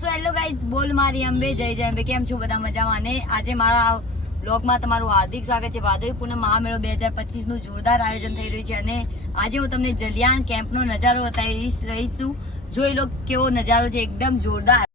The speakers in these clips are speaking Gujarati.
સો હેલો ગાઈઝ બોલ મારી અંબે, જય જય અંબે, કેમ છો બધા મજામાં? અને આજે મારા બ્લોગમાં તમારું હાર્દિક સ્વાગત છે. ભાદરવી પૂનમ મહામેળો બે હજાર પચીસનું જોરદાર આયોજન થઈ રહ્યું છે. અને આજે હું તમને જલિયાણ કેમ્પનો નજારો બતાવી રહીશું. જોઈ લો કેવો નજારો છે. એકદમ જોરદાર.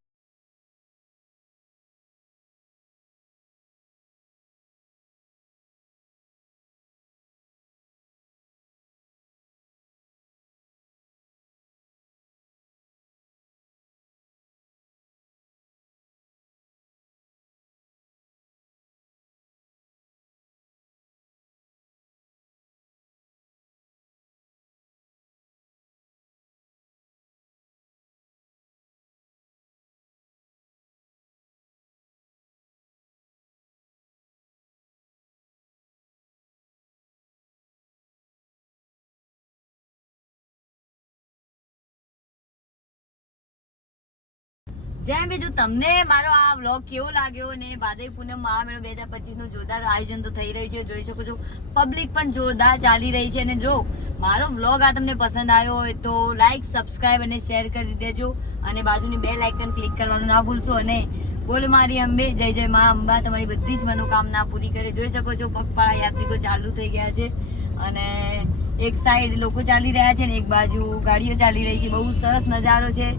જેમ બીજું તમને મારો આ વ્લોગ કેવો લાગ્યો અને ભાદરવી પૂનમ મહામેળો બે હજાર પચીસનું જોરદાર આયોજન તો થઈ રહ્યું છે, જોઈ શકો છો. પબ્લિક પણ જોરદાર ચાલી રહી છે અને જો મારો વ્લોગ આ તમને પસંદ આવ્યો હોય તો લાઈક સબસ્ક્રાઇબ અને શેર કરી દેજો અને બાજુની બે લાઇકન ક્લિક કરવાનું ના ભૂલશો અને બોલ મારી અંબે, જય જય મા અંબા, તમારી બધી જ મનોકામના પૂરી કરે. જોઈ શકો છો, પગપાળા યાત્રિકો ચાલુ થઈ ગયા છે અને એક સાઈડ લોકો ચાલી રહ્યા છે ને એક બાજુ ગાડીઓ ચાલી રહી છે. બહુ સરસ નજારો છે.